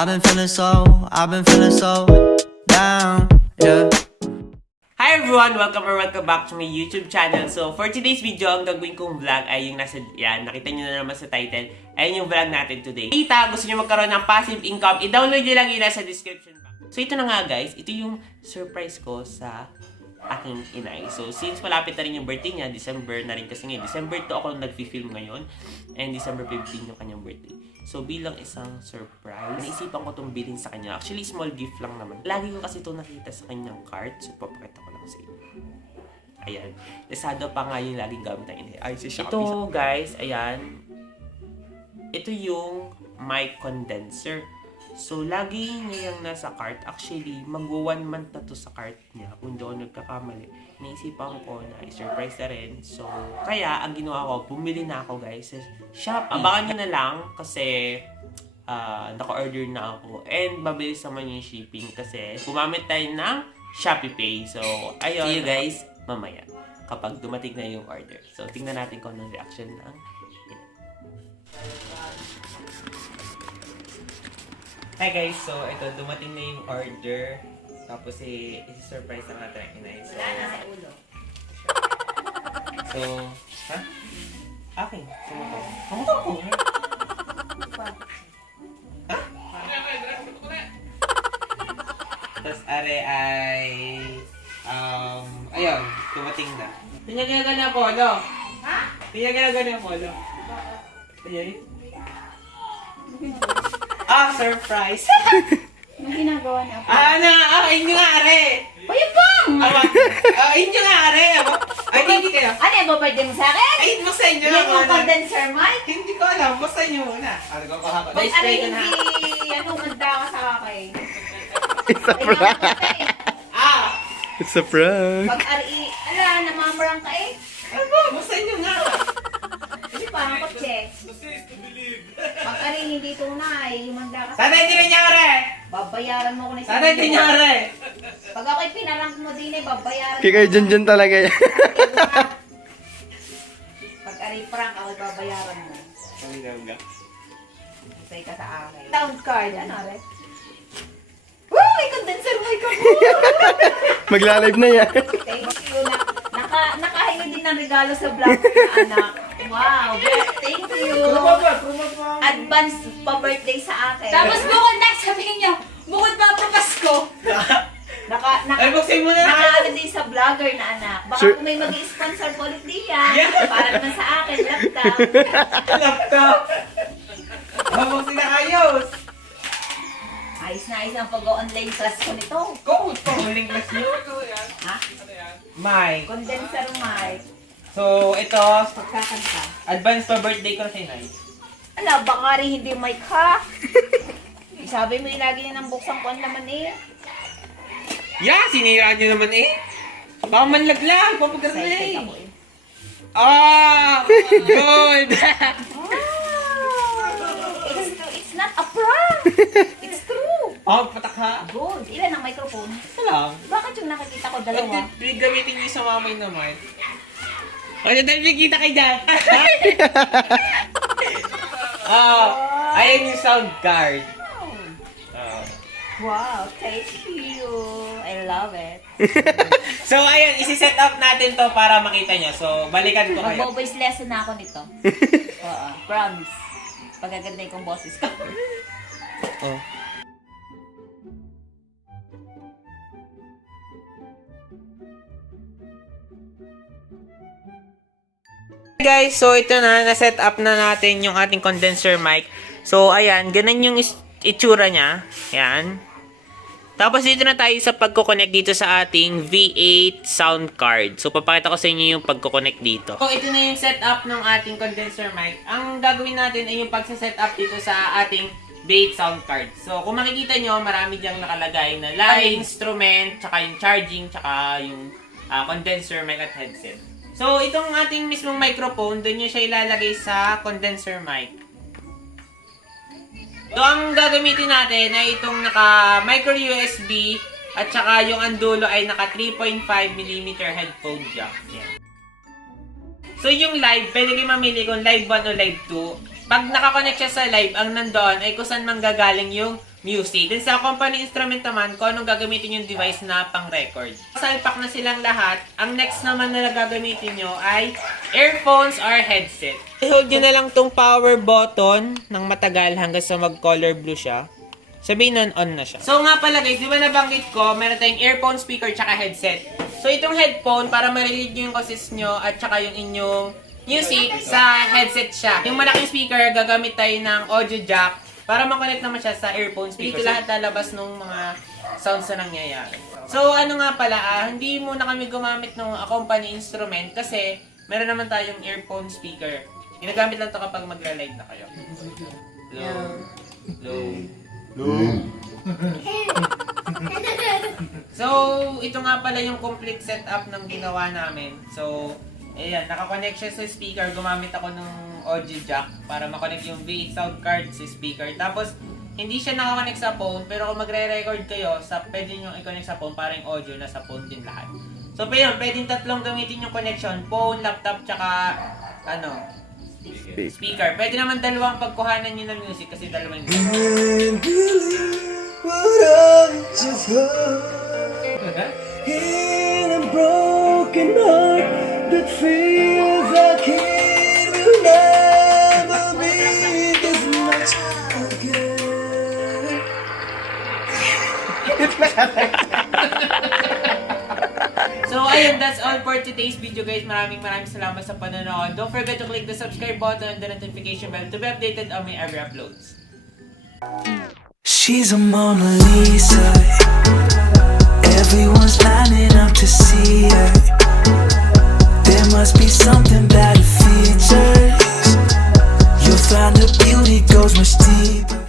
I've been feeling so down, yeah. Hi everyone! Welcome back to my YouTube channel. So, for today's video, ang gagawin kong vlog ay yung nasa, yan, nakita nyo na naman sa title. Ayun yung vlog natin today. Kita, gusto nyo magkaroon ng passive income, i-download nyo lang yun nasa description box. So, ito na nga guys, ito yung surprise ko sa aking inay. So, since malapit na rin yung birthday niya, December na rin kasi ngayon. December 2 ako nag-film ngayon, and December 15 yung kanyang birthday. So, bilang isang surprise, naisipan ko itong bilhin sa kanya. Actually, small gift lang naman. Lagi ko kasi ito nakita sa kanyang cart. So, papakita ko lang sa inyo. Ayan. Desado pa nga yung laging gamit ng inay. Ay, si Shopee. Ito, guys, ayan. Ito yung mic condenser. So, lagi niya yung nasa cart. Actually, mag-1 month na to sa cart niya. Kung doon nagkakamali. Naisipan ko na i-surprise na rin. So, kaya, ang ginawa ko, bumili na ako, guys, sa Shopee. Abangan nyo na lang kasi naka-order na ako. And, mabilis naman yung shipping kasi gumamit tayo ng Shopee Pay. So, ayun. See you guys mamaya kapag dumating na yung order. So, tingnan natin kung anong reaction ng Hi guys, so ito, dumating na yung order. Tapos i-surprise na natin ang inay. So, wala na sa ulo. So, ha? Akin. Sumuto. Sumuto ko. Ha? Tapos are ay, ayun, dumating na. Tinyagan na polo. Ha? Tinyagan na polo. Tinyagan? Surprise! Anong ginagawa niya? Inyo nga, are! Payabang! Inyo nga, are! Ay, hindi kayo. Ano yung babay mo sa akin? Ay, basta inyo Yan lang yung muna. condenser mic? Hindi ko alam, basta inyo muna. Ko kahapon. Pag ano Na-spray ko na. hindi, ano, manda ka sa akin. It's a prank. It's a prank. Pag ari, ala, namamarang ka eh. Ano ba? Basta inyo nga. Kasi parang kotse. Pag ari hindi tunay, manda ka sa Sana hindi rin niya, are! babayaran mo ko na Sana hindi niya, are! Pag ako'y pinarank mo din eh, babayaran Kaya kayo dyan talaga yan. Pag ari prank, ako'y babayaran mo. Say ka sa akin. Sound card, ano re? Woo! May condenser mic ako! Magla-live na yan. Thank you. Nakahingi din ng regalo sa vlog ko na anak. Wow! Thank you! Advance pa-birthday sa akin. Tapos bukod na, sabihin niyo, bukod pa Pasko. Ay, buksin mo na! Nakaano din sa vlogger na anak. Baka Sure. kung may mag-sponsor po ulit diyan. Para naman sa akin, laptop. Laptop! Buksin na ayos! Ayos na ayos ang pag-online class ko nito. Go! Pang-uling class nyo. Ha? May. Condenser mic. So, ito, Pagkakanta. advance pa birthday ko sa inay. Ala, baka rin hindi mic ha. Sabi mo yung lagi niya nang buksan ko ang laman eh. Yeah, sinira nyo naman eh. Baka manlaglag, papaganda Excited eh. ako eh. Good! It's not a prank! It's true! Patak ha. Good. Ilan ang microphone? Ito lang. Bakit yung nakikita ko dalawa? Ba't gamitin nyo sa mamay naman? Ano dahil may kita kayo dyan? Ayan yung sound card. Wow, thank you. I love it. So, ayun, isi-set up natin to para makita nyo. So, balikan ko kayo. Mag-voice lesson na ako nito. Oo, promise. Pagaganda yung boses ko. Oh. Guys, so ito na, na-set up na natin yung ating condenser mic. So, ayan, ganun yung itsura niya. Ayan. Tapos dito na tayo sa pagko-connect dito sa ating V8 sound card. So, papakita ko sa inyo yung pagko-connect dito. So, ito na yung setup ng ating condenser mic. Ang gagawin natin ay yung pagsa-setup dito sa ating V8 sound card. So, kung makikita nyo, marami diyang nakalagay na live instrument, tsaka yung charging, tsaka yung condenser mic at headset. So, itong ating mismong microphone, doon nyo siya ilalagay sa condenser mic. So, ang gagamitin natin ay itong naka micro USB at saka yung andulo ay naka 3.5mm headphone jack. Yan. So, yung live, pwede kayo mamili kung live 1 o live 2. pag nakakonect siya sa live, ang nandoon ay kung saan manggagaling yung music. Then sa company instrument naman, kung anong gagamitin yung device na pang-record. Salpak na silang lahat. Ang next naman na gagamitin nyo ay earphones or headset. I-hold nyo na lang tong power button ng matagal hanggang sa mag-color blue siya. Sabihin nun, on na siya. So nga pala guys, di ba nabanggit ko, meron tayong earphone, speaker, tsaka headset. So itong headphone, para marinig nyo yung boses nyo at tsaka yung inyong music, sa headset siya. Yung malaking speaker, gagamit tayo ng audio jack para makonect naman siya sa earphone speaker. Dito lahat lalabas ng mga sounds na nangyayari. So ano nga pala, hindi muna kami gumamit ng company instrument kasi meron naman tayong earphone speaker. Ginagamit lang to kapag magla-live na kayo. Low. So, ito nga pala yung complete setup ng ginawa namin. So, ayan, nakakonect siya sa speaker. Gumamit ako ng audio jack para makonect yung V8 sound card sa speaker. Tapos, hindi siya nakakonect sa phone, pero kung magre-record kayo, pwede nyo i-connect sa phone para yung audio na sa phone din lahat. So, pwedeng tatlong gamitin yung connection. Phone, laptop, tsaka, speaker. Pwede naman dalawang pagkuhanan nyo ng music kasi dalawang In a broken heart that feels like it will never be this much again. So, ayun, that's all for today's video, guys. Maraming salamat sa panonood. Don't forget to click the subscribe button and the notification bell to be updated on my every uploads. She's a Mona Lisa. Everyone's lining up to see her. There must be something about her features. You'll find her beauty goes much deeper.